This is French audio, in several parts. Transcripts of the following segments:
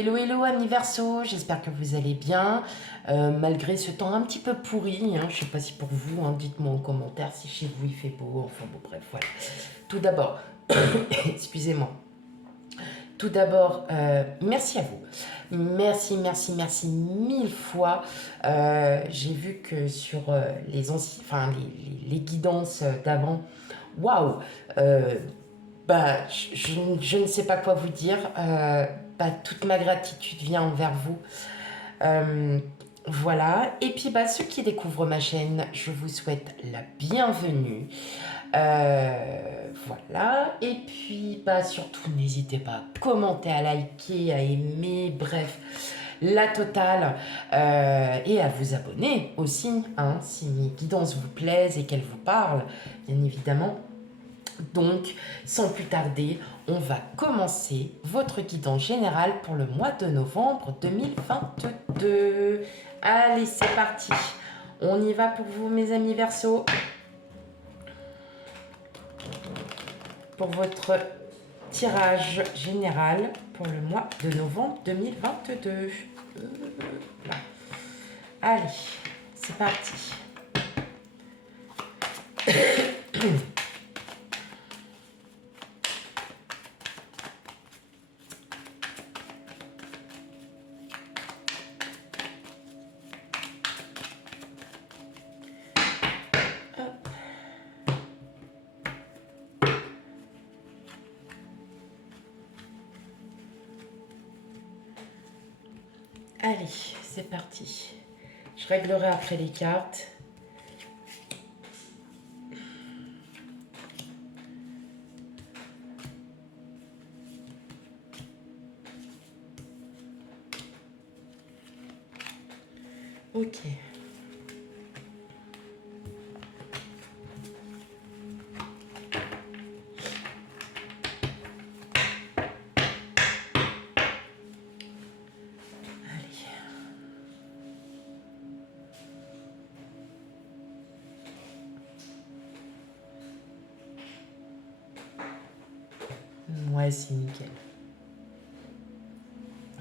Hello, hello, amis Verseau, j'espère que vous allez bien, malgré ce temps un petit peu pourri, hein, je ne sais pas si pour vous, hein, dites-moi en commentaire si chez vous il fait beau, enfin bon bref, voilà. Tout d'abord, excusez-moi, tout d'abord, merci à vous. Merci, merci, merci mille fois. J'ai vu que sur les guidances d'avant, waouh, bah, je ne sais pas quoi vous dire. Toute ma gratitude vient envers vous. Euh, voilà. Et puis, ceux qui découvrent ma chaîne, je vous souhaite la bienvenue. Voilà. Et puis, surtout, n'hésitez pas à commenter, à liker, à aimer, bref, la totale. Et à vous abonner aussi, hein, si mes guidances vous plaisent et qu'elles vous parlent, bien évidemment. Donc, sans plus tarder, on va commencer votre guidance générale pour le mois de novembre 2022. Allez, c'est parti. On y va pour vous, mes amis Verseau. Pour votre tirage général pour le mois de novembre 2022. Là. Allez, c'est parti. Allez, c'est parti. Je réglerai après les cartes. Ok. Ouais, c'est nickel.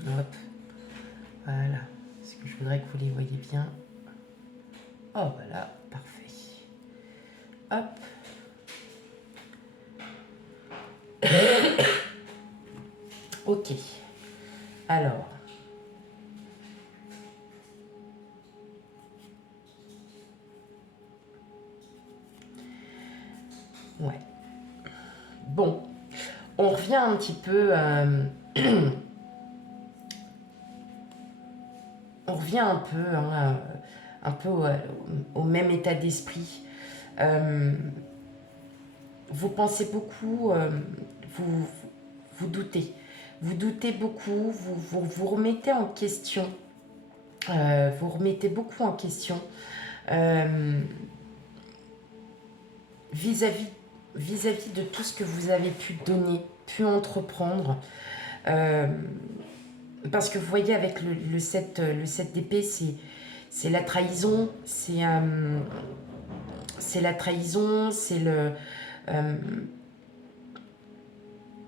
Hop. Voilà. Est-ce que je voudrais que vous les voyez bien? Oh, voilà. Parfait. Hop. Ok. Alors. Ouais. Bon. On revient un petit peu... on revient un peu au même état d'esprit. Vous pensez beaucoup, vous, vous doutez. Vous doutez beaucoup, vous remettez en question. Vous remettez beaucoup en question vis-à-vis vis-à-vis de tout ce que vous avez pu donner, pu entreprendre. Parce que vous voyez, avec le 7 d'épée, c'est la trahison, c'est la trahison, c'est le...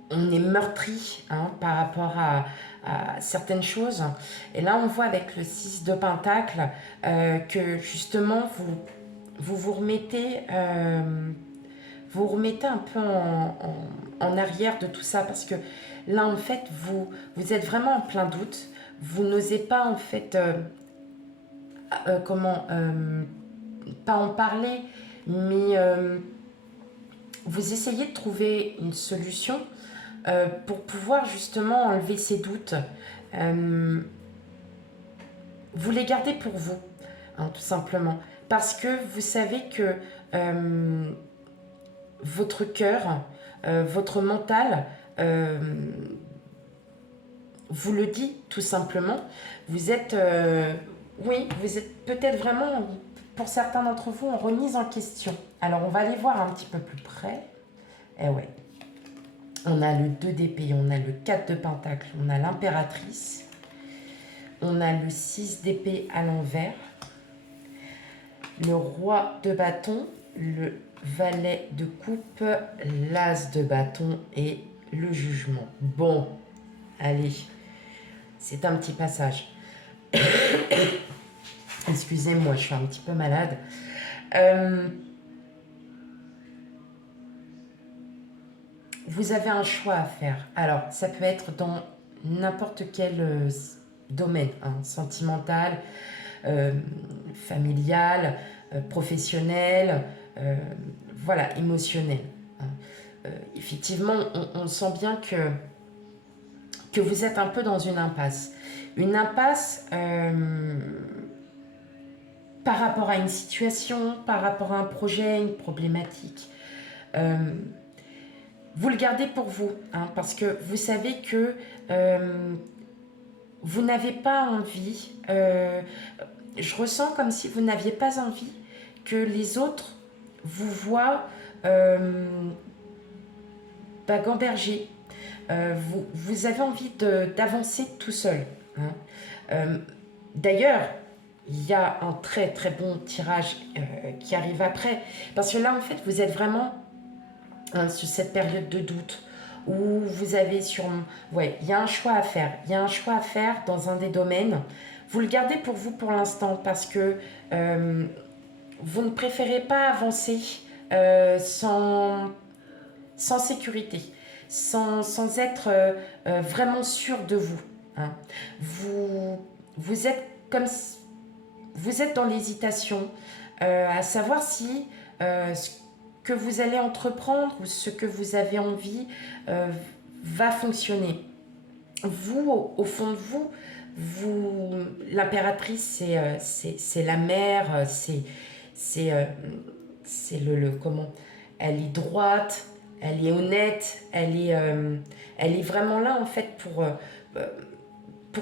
on est meurtri, hein, par rapport à certaines choses. Et là, on voit avec le 6 de Pentacle que justement, vous remettez... vous remettez un peu en arrière de tout ça, parce que là, en fait, vous êtes vraiment en plein doute. Vous n'osez pas, en fait, pas en parler, mais vous essayez de trouver une solution pour pouvoir justement enlever ces doutes. Vous les gardez pour vous, hein, tout simplement, parce que vous savez que votre cœur, votre mental vous le dit tout simplement. Vous êtes, oui, vous êtes peut-être vraiment, pour certains d'entre vous, en remise en question. Alors, on va aller voir un petit peu plus près. Eh ouais. On a le 2 d'épée, on a le 4 de pentacle, on a l'impératrice, on a le 6 d'épée à l'envers, le roi de bâton, le valet de coupe, l'as de bâton et le jugement. Bon, allez, c'est un petit passage. Excusez-moi, je suis un petit peu malade. Vous avez un choix à faire. Alors, ça peut être dans n'importe quel domaine, hein, sentimental, familial, professionnel, voilà, émotionnel. Hein. Effectivement, on sent bien que vous êtes un peu dans une impasse. Une impasse par rapport à une situation, par rapport à un projet, une problématique. Vous le gardez pour vous, hein, parce que vous savez que vous n'avez pas envie, je ressens comme si vous n'aviez pas envie que les autres vous voient gamberger. Vous avez envie d'avancer tout seul. Hein. D'ailleurs, il y a un très très bon tirage qui arrive après, parce que là en fait vous êtes vraiment sur cette période de doute où vous avez ouais, il y a un choix à faire. Il y a un choix à faire dans un des domaines. Vous le gardez pour vous pour l'instant parce que vous ne préférez pas avancer sans sécurité, sans être vraiment sûr de vous. Hein. Vous êtes comme vous êtes dans l'hésitation à savoir si ce que vous allez entreprendre ou ce que vous avez envie va fonctionner. Vous, au fond de vous, l'impératrice, c'est la mère, c'est comment, elle est droite, elle est honnête, elle est vraiment là en fait pour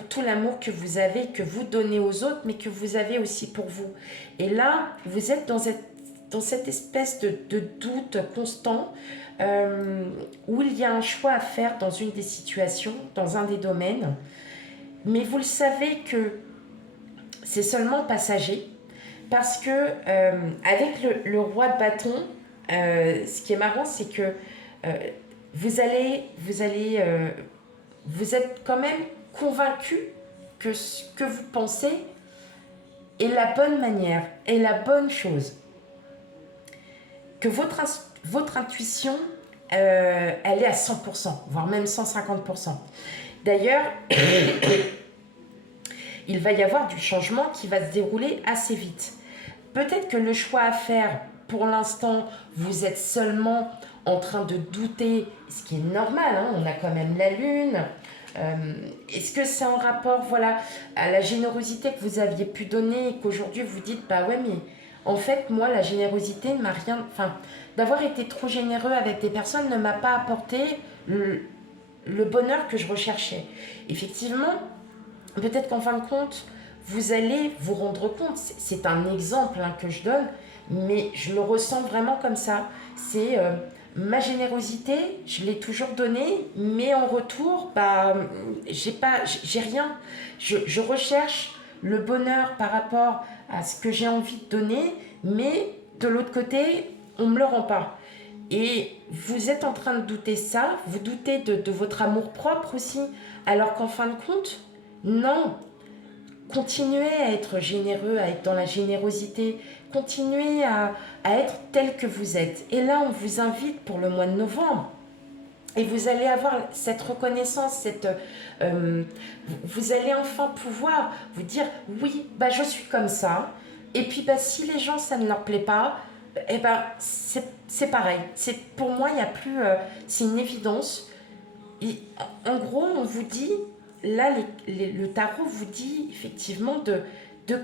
tout l'amour que vous avez, que vous donnez aux autres, mais que vous avez aussi pour vous. Et là, vous êtes dans cette espèce de doute constant où il y a un choix à faire dans une des situations, dans un des domaines, mais vous le savez que c'est seulement passager, parce que avec le roi de bâton, ce qui est marrant, c'est que vous êtes quand même convaincu que ce que vous pensez est la bonne manière, est la bonne chose. Que votre intuition, elle est à 100%, voire même 150%. D'ailleurs, il va y avoir du changement qui va se dérouler assez vite. Peut-être que le choix à faire, pour l'instant, vous êtes seulement en train de douter, ce qui est normal, hein, on a quand même la lune. Est-ce que c'est en rapport, voilà, à la générosité que vous aviez pu donner et qu'aujourd'hui vous dites, bah ouais, mais en fait, moi, la générosité ne m'a rien... Enfin, d'avoir été trop généreux avec des personnes ne m'a pas apporté le bonheur que je recherchais. Effectivement, peut-être qu'en fin de compte, vous allez vous rendre compte, c'est un exemple hein, que je donne, mais je le ressens vraiment comme ça. C'est ma générosité, je l'ai toujours donnée, mais en retour, bah, j'ai rien. Je recherche le bonheur par rapport à ce que j'ai envie de donner, mais de l'autre côté, on ne me le rend pas. Et vous êtes en train de douter ça, vous doutez de votre amour propre aussi, alors qu'en fin de compte, non. Continuez à être généreux, à être dans la générosité, continuez à être tel que vous êtes. Et là, on vous invite pour le mois de novembre. Et vous allez avoir cette reconnaissance, vous allez enfin pouvoir vous dire, oui, bah, je suis comme ça. Et puis, bah, si les gens, ça ne leur plaît pas, eh ben, c'est pareil. Pour moi, il n'y a plus... c'est une évidence. Et, en gros, on vous dit, là, le tarot vous dit effectivement de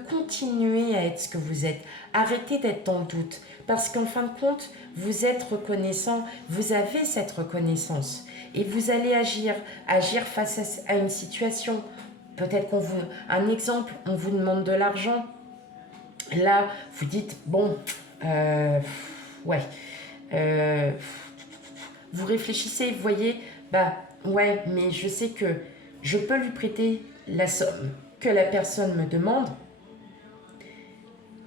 continuer à être ce que vous êtes. Arrêtez d'être dans le doute. Parce qu'en fin de compte, vous êtes reconnaissant, vous avez cette reconnaissance. Et vous allez agir face à une situation. Peut-être un exemple, on vous demande de l'argent. Là, vous dites, bon, ouais, vous réfléchissez, vous voyez, bah ouais, mais je sais que je peux lui prêter la somme que la personne me demande,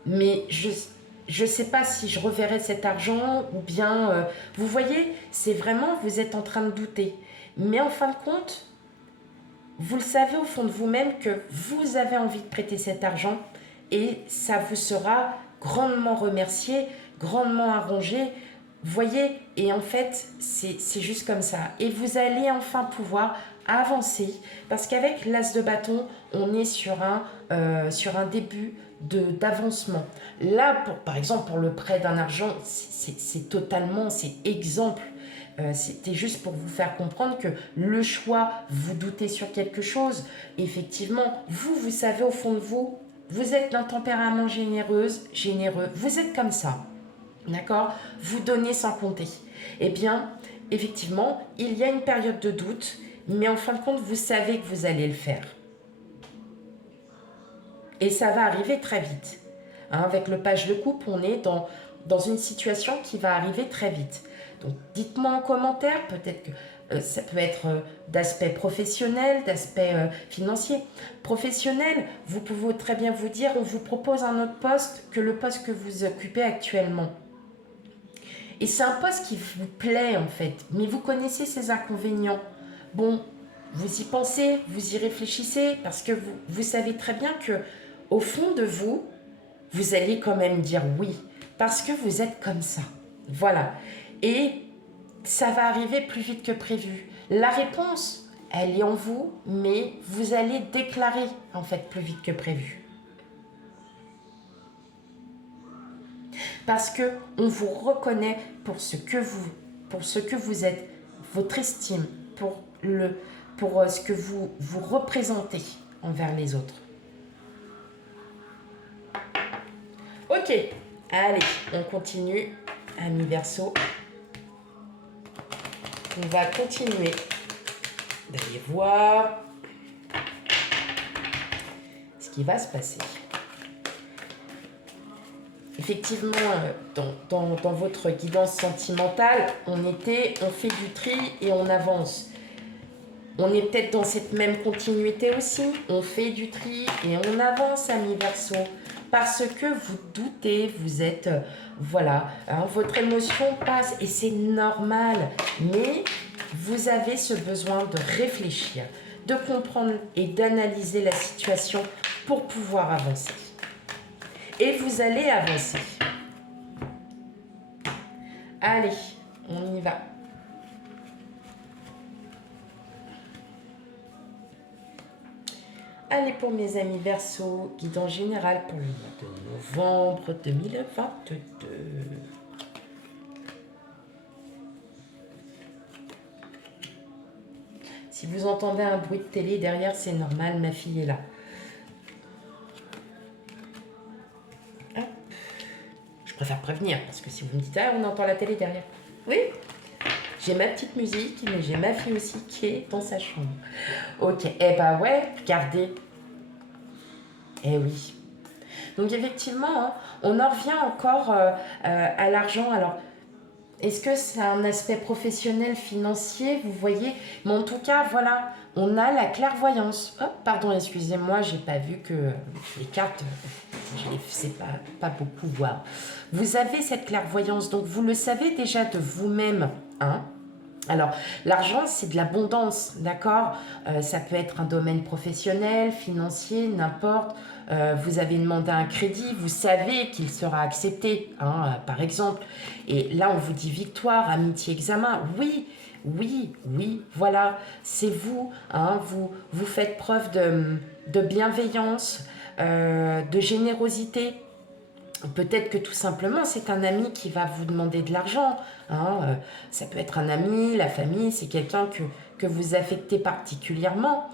mais je sais pas si je reverrai cet argent ou bien, vous voyez, c'est vraiment, vous êtes en train de douter. Mais en fin de compte, vous le savez au fond de vous-même que vous avez envie de prêter cet argent et ça vous sera grandement remercié, grandement arrangé. Voyez, et en fait, c'est juste comme ça. Et vous allez enfin pouvoir avancer parce qu'avec l'as de bâton, on est sur un début d'avancement. Là, par exemple, pour le prêt d'un argent, c'est exemple. C'était juste pour vous faire comprendre que le choix, vous doutez sur quelque chose. Effectivement, vous savez au fond de vous, vous êtes d'un tempérament généreux. Vous êtes comme ça. D'accord? Vous donnez sans compter. Eh bien, effectivement, il y a une période de doute, mais en fin de compte, vous savez que vous allez le faire. Et ça va arriver très vite. Hein, avec le page de coupe, on est dans une situation qui va arriver très vite. Donc, dites-moi en commentaire, peut-être que ça peut être d'aspect professionnel, d'aspect financier. Professionnel, vous pouvez très bien vous dire, on vous propose un autre poste que le poste que vous occupez actuellement. Et c'est un poste qui vous plaît en fait, mais vous connaissez ses inconvénients. Bon, vous y pensez, vous y réfléchissez, parce que vous savez très bien que au fond de vous, vous allez quand même dire oui, parce que vous êtes comme ça. Voilà. Et ça va arriver plus vite que prévu. La réponse, elle est en vous, mais vous allez déclarer en fait plus vite que prévu. Parce que on vous reconnaît pour ce que vous êtes, votre estime, pour ce que vous représentez envers les autres. Ok, allez, on continue, amis Verseau. On va continuer d'aller voir ce qui va se passer. Effectivement, dans votre guidance sentimentale, on fait du tri et on avance. On est peut-être dans cette même continuité aussi. On fait du tri et on avance, amis Verseau. Parce que vous doutez, vous êtes... voilà, hein, votre émotion passe et c'est normal. Mais vous avez ce besoin de réfléchir, de comprendre et d'analyser la situation pour pouvoir avancer. Et vous allez avancer. Allez, on y va. Allez, pour mes amis Verseau, guidance générale pour le mois de novembre 2022. Si vous entendez un bruit de télé derrière, c'est normal, ma fille est là. Je préfère prévenir, parce que si vous me dites, ah, on entend la télé derrière. Oui, j'ai ma petite musique, mais j'ai ma fille aussi qui est dans sa chambre. Ok, eh ben ouais, regardez. Eh oui. Donc effectivement, hein, on en revient encore à l'argent. Alors, est-ce que c'est un aspect professionnel, financier, vous voyez? Mais en tout cas, voilà, on a la clairvoyance. Oh, pardon, excusez-moi, j'ai pas vu que les cartes, je les sais pas beaucoup voir. Vous avez cette clairvoyance, donc vous le savez déjà de vous-même, hein? Alors, l'argent, c'est de l'abondance, d'accord? Ça peut être un domaine professionnel, financier, n'importe. Vous avez demandé un crédit, vous savez qu'il sera accepté, hein, par exemple. Et là, on vous dit victoire, amitié, examen. Oui, oui, oui, voilà, c'est vous, hein, vous faites preuve de bienveillance, de générosité. Peut-être que tout simplement, c'est un ami qui va vous demander de l'argent. Hein. Ça peut être un ami, la famille, c'est quelqu'un que vous affectez particulièrement.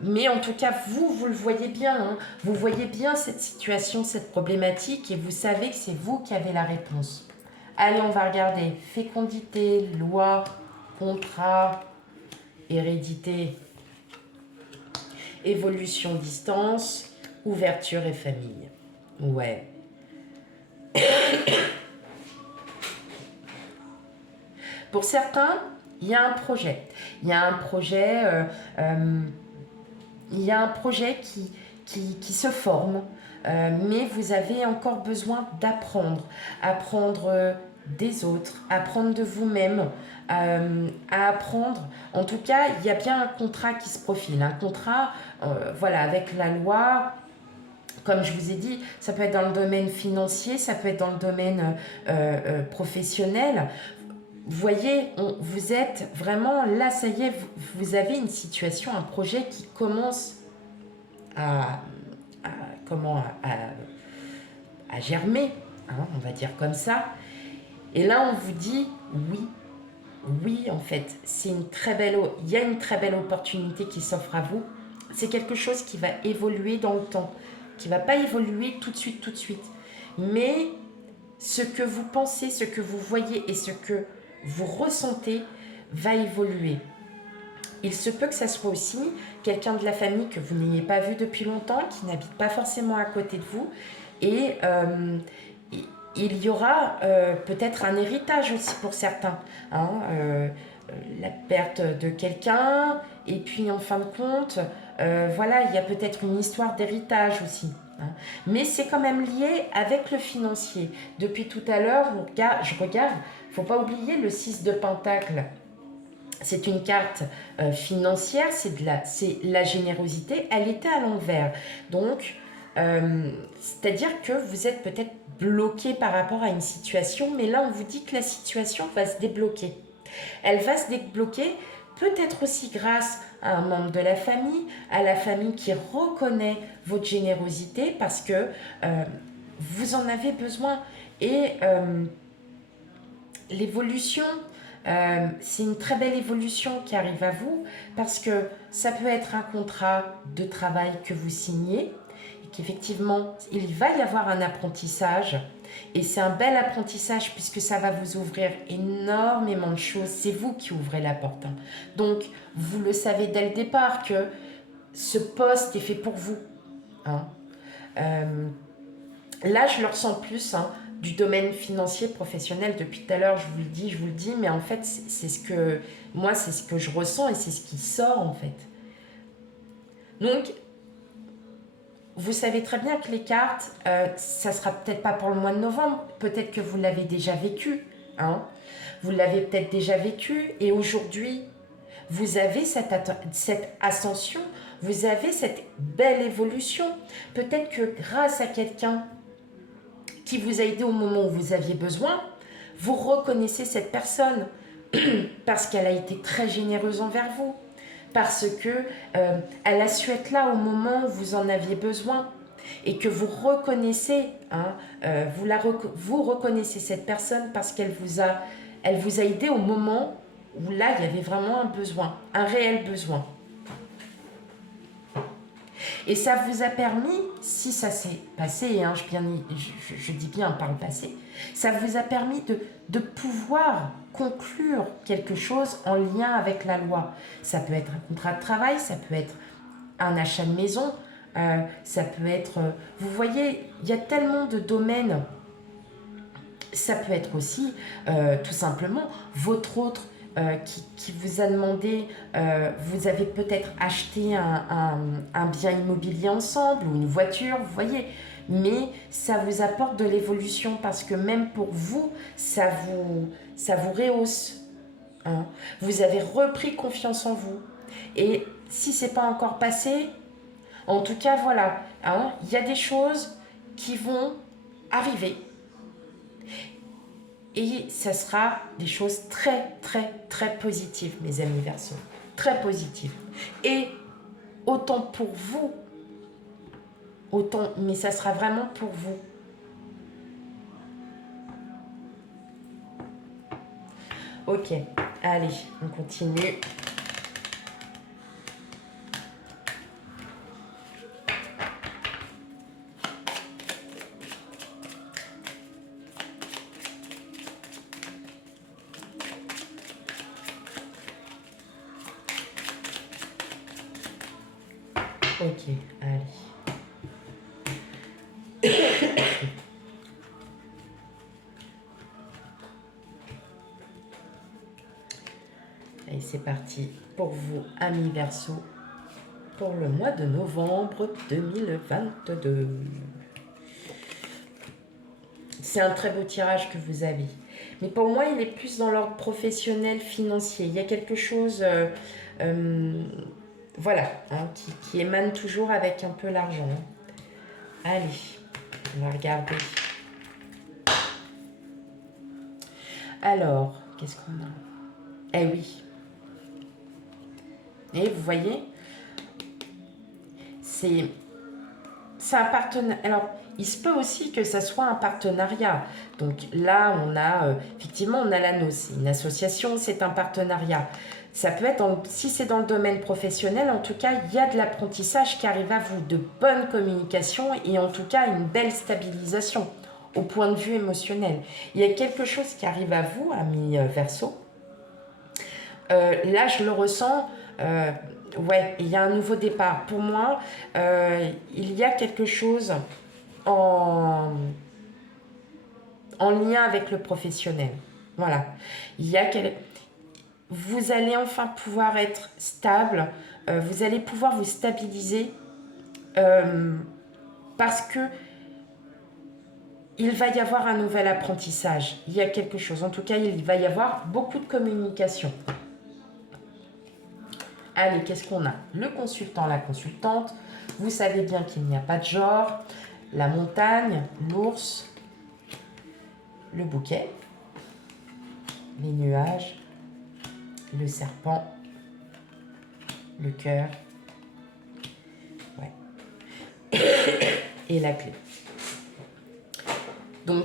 Mais en tout cas, vous le voyez bien. Hein. Vous voyez bien cette situation, cette problématique, et vous savez que c'est vous qui avez la réponse. Allez, on va regarder. Fécondité, loi, contrat, hérédité, évolution, distance, ouverture et famille. Ouais. Pour certains, il y a un projet. Il y a un projet qui se forme, mais vous avez encore besoin d'apprendre. Apprendre des autres, apprendre de vous-même, à apprendre. En tout cas, il y a bien un contrat qui se profile, un contrat, voilà, avec la loi. Comme je vous ai dit, ça peut être dans le domaine financier, ça peut être dans le domaine professionnel. Vous voyez, vous êtes vraiment là, ça y est, vous avez une situation, un projet qui commence à, à- comment, à germer, hein, on va dire comme ça. Et là, on vous dit oui, oui, en fait, il y a une très belle opportunité qui s'offre à vous. C'est quelque chose qui va évoluer dans le temps, qui ne va pas évoluer tout de suite. Mais ce que vous pensez, ce que vous voyez et ce que vous ressentez va évoluer. Il se peut que ça soit aussi quelqu'un de la famille que vous n'ayez pas vu depuis longtemps, qui n'habite pas forcément à côté de vous. Et il y aura peut-être un héritage aussi pour certains. Hein, la perte de quelqu'un, et puis en fin de compte, voilà, il y a peut-être une histoire d'héritage aussi. Hein. Mais c'est quand même lié avec le financier. Depuis tout à l'heure, je regarde, il ne faut pas oublier le 6 de Pentacle. C'est une carte financière, c'est la générosité, elle était à l'envers. Donc, c'est-à-dire que vous êtes peut-être bloqué par rapport à une situation, mais là on vous dit que la situation va se débloquer. Elle va se débloquer peut-être aussi grâce à un membre de la famille, à la famille qui reconnaît votre générosité parce que vous en avez besoin. Et l'évolution, c'est une très belle évolution qui arrive à vous parce que ça peut être un contrat de travail que vous signez et qu'effectivement, il va y avoir un apprentissage. Et c'est un bel apprentissage puisque ça va vous ouvrir énormément de choses. C'est vous qui ouvrez la porte. Hein. Donc, vous le savez dès le départ que ce poste est fait pour vous. Hein. Là, je le ressens plus du domaine financier professionnel. Depuis tout à l'heure, je vous le dis, mais en fait, c'est ce que moi, c'est ce que je ressens et c'est ce qui sort en fait. Donc, vous savez très bien que les cartes, ça sera peut-être pas pour le mois de novembre, peut-être que vous l'avez déjà vécu, hein. Vous l'avez peut-être déjà vécu et aujourd'hui, vous avez cette ascension, vous avez cette belle évolution. Peut-être que grâce à quelqu'un qui vous a aidé au moment où vous aviez besoin, vous reconnaissez cette personne parce qu'elle a été très généreuse envers vous, parce que elle a su être là au moment où vous en aviez besoin et que vous reconnaissez, hein, vous reconnaissez cette personne parce elle vous a aidé au moment où là il y avait vraiment un besoin, un réel besoin. Et ça vous a permis, si ça s'est passé, hein, je dis bien par le passé, ça vous a permis de pouvoir conclure quelque chose en lien avec la loi. Ça peut être un contrat de travail, ça peut être un achat de maison, ça peut être... vous voyez, il y a tellement de domaines. Ça peut être aussi, tout simplement, votre autre qui vous a demandé, vous avez peut-être acheté un bien immobilier ensemble ou une voiture, vous voyez, mais ça vous apporte de l'évolution parce que même pour vous, ça vous rehausse. Hein. Vous avez repris confiance en vous. Et si ce n'est pas encore passé, en tout cas, voilà, hein, il y a des choses qui vont arriver. Et ça sera des choses très, très, très positives, mes amis Verseaux. Très positives. Et autant pour vous, mais ça sera vraiment pour vous. Ok, allez, on continue. Ok, allez. Allez, c'est parti pour vous, amis Verseaux, pour le mois de novembre 2022. C'est un très beau tirage que vous avez. Mais pour moi, il est plus dans l'ordre professionnel, financier. Il y a quelque chose, voilà, hein, qui émane toujours avec un peu l'argent. Allez, on va regarder. Alors, qu'est-ce qu'on a? Eh oui. Et vous voyez, c'est un partenariat. Alors, il se peut aussi que ça soit un partenariat. Donc là, on a, effectivement, on a l'anneau. C'est une association, c'est un partenariat. Ça peut être, si c'est dans le domaine professionnel, en tout cas, il y a de l'apprentissage qui arrive à vous, de bonne communication et en tout cas, une belle stabilisation au point de vue émotionnel. Il y a quelque chose qui arrive à vous, ami Verseau. Là, je le ressens. Ouais, il y a un nouveau départ. Pour moi, il y a quelque chose en lien avec le professionnel. Voilà. Vous allez enfin pouvoir être stable. Vous allez pouvoir vous stabiliser parce que il va y avoir un nouvel apprentissage. Il y a quelque chose. En tout cas, il va y avoir beaucoup de communication. Allez, qu'est-ce qu'on a? Le consultant, la consultante. Vous savez bien qu'il n'y a pas de genre. La montagne, l'ours, le bouquet, les nuages, le serpent, le cœur, ouais. Et la clé. Donc,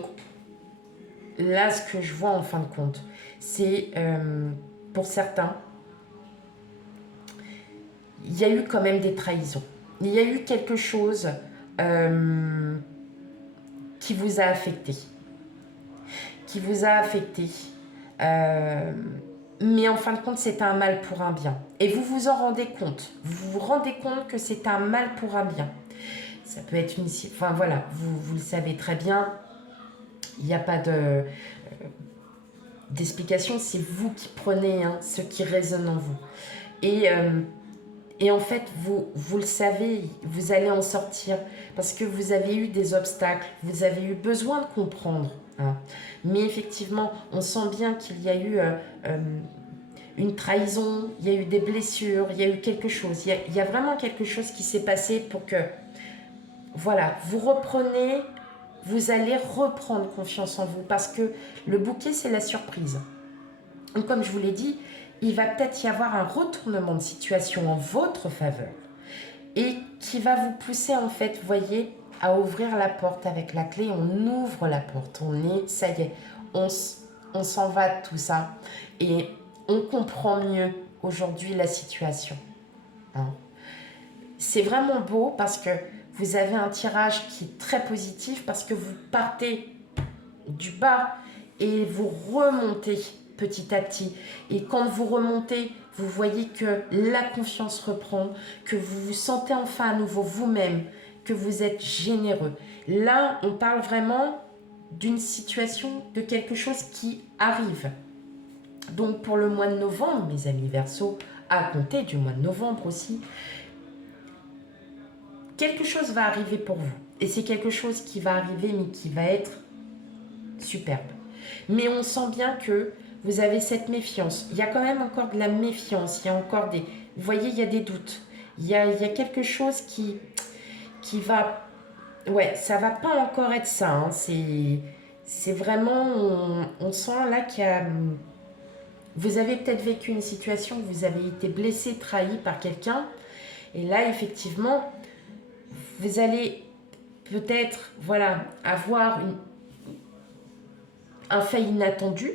là, ce que je vois en fin de compte, c'est pour certains, il y a eu quand même des trahisons. Il y a eu quelque chose qui vous a affecté. Mais en fin de compte, c'est un mal pour un bien. Et vous vous en rendez compte. Vous vous rendez compte que c'est un mal pour un bien. Ça peut être une... Enfin voilà, vous le savez très bien. Il n'y a pas d'explication. C'est vous qui prenez ce qui résonne en vous. Et en fait, vous le savez, vous allez en sortir parce que vous avez eu des obstacles, vous avez eu besoin de comprendre. Mais effectivement, on sent bien qu'il y a eu une trahison, il y a eu des blessures, il y a eu quelque chose. Il y a vraiment quelque chose qui s'est passé pour que, voilà, vous allez reprendre confiance en vous parce que le bouquet, c'est la surprise. Donc, comme je vous l'ai dit, il va peut-être y avoir un retournement de situation en votre faveur et qui va vous pousser, en fait, vous voyez, à ouvrir la porte avec la clé. On ouvre la porte, ça y est, on s'en va de tout ça et on comprend mieux aujourd'hui la situation. C'est vraiment beau parce que vous avez un tirage qui est très positif parce que vous partez du bas et vous remontez petit à petit. Et quand vous remontez, vous voyez que la confiance reprend, que vous vous sentez enfin à nouveau vous-même, que vous êtes généreux. Là, on parle vraiment d'une situation, de quelque chose qui arrive. Donc pour le mois de novembre, mes amis Verseau, à compter du mois de novembre aussi, quelque chose va arriver pour vous. Et c'est quelque chose qui va arriver, mais qui va être superbe. Mais on sent bien que vous avez cette méfiance. Il y a quand même encore de la méfiance. Il y a encore des... Vous voyez, il y a des doutes. Il y a quelque chose qui va... Ouais, ça va pas encore être ça. C'est vraiment... On sent là qu'il y a... Vous avez peut-être vécu une situation où vous avez été blessé, trahi par quelqu'un. Et là, effectivement, vous allez peut-être, voilà, avoir un fait inattendu,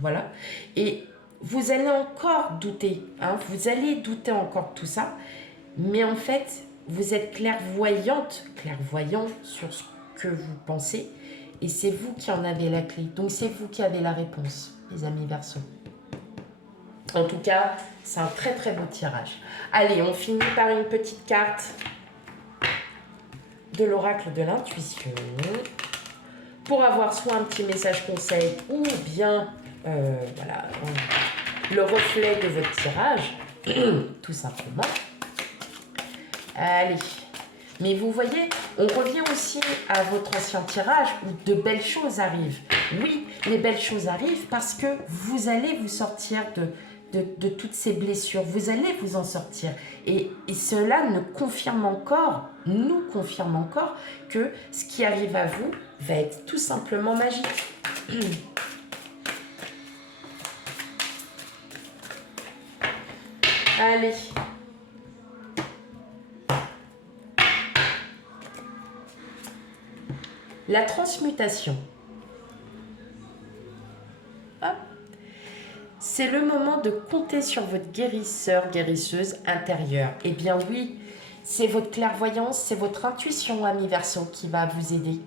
voilà, et vous allez encore douter, vous allez douter encore de tout ça, mais en fait, vous êtes clairvoyant sur ce que vous pensez, et c'est vous qui en avez la clé, donc c'est vous qui avez la réponse, les amis Verseau. En tout cas, c'est un très très beau tirage. Allez, on finit par une petite carte de l'oracle de l'intuition pour avoir soit un petit message conseil ou bien voilà, le reflet de votre tirage, tout simplement. Allez, mais vous voyez, on revient aussi à votre ancien tirage où de belles choses arrivent. Oui, les belles choses arrivent parce que vous allez vous sortir de toutes ces blessures. Vous allez vous en sortir. Et cela nous confirme encore que ce qui arrive à vous va être tout simplement magique. Allez. La transmutation. Hop. C'est le moment de compter sur votre guérisseur, guérisseuse intérieure. Eh bien oui, c'est votre clairvoyance, c'est votre intuition, ami Verseau, qui va vous aider,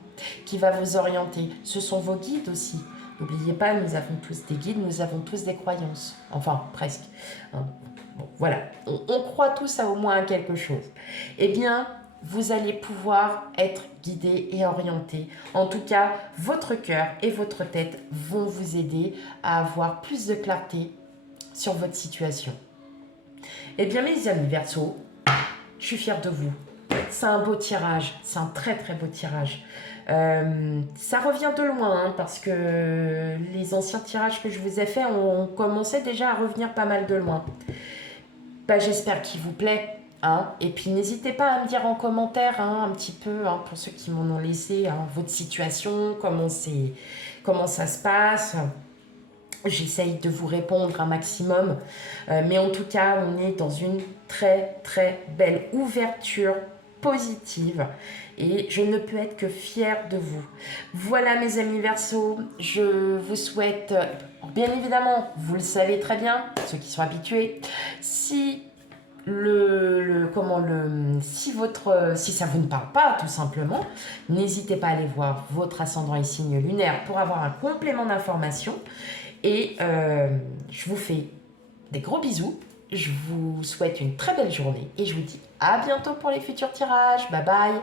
qui va vous orienter. Ce sont vos guides aussi. N'oubliez pas, nous avons tous des guides, nous avons tous des croyances. Enfin, presque. Bon, voilà, on croit tous à au moins à quelque chose. Eh bien, vous allez pouvoir être guidé et orienté. En tout cas, votre cœur et votre tête vont vous aider à avoir plus de clarté sur votre situation. Eh bien, mes amis Verseau, je suis fière de vous. C'est un beau tirage, c'est un très très beau tirage. Ça revient de loin hein, parce que les anciens tirages que je vous ai faits ont commencé déjà à revenir pas mal de loin. Bah, j'espère qu'il vous plaît. Hein. Et puis n'hésitez pas à me dire en commentaire hein, un petit peu, hein, pour ceux qui m'en ont laissé, hein, votre situation, comment ça se passe. J'essaye de vous répondre un maximum. Mais en tout cas, on est dans une très très belle ouverture positive. Et je ne peux être que fière de vous. Voilà mes amis Verseau, je vous souhaite, bien évidemment, vous le savez très bien, ceux qui sont habitués, si si ça vous ne parle pas tout simplement, n'hésitez pas à aller voir votre ascendant et signe lunaire pour avoir un complément d'information. Et je vous fais des gros bisous. Je vous souhaite une très belle journée et je vous dis à bientôt pour les futurs tirages. Bye bye.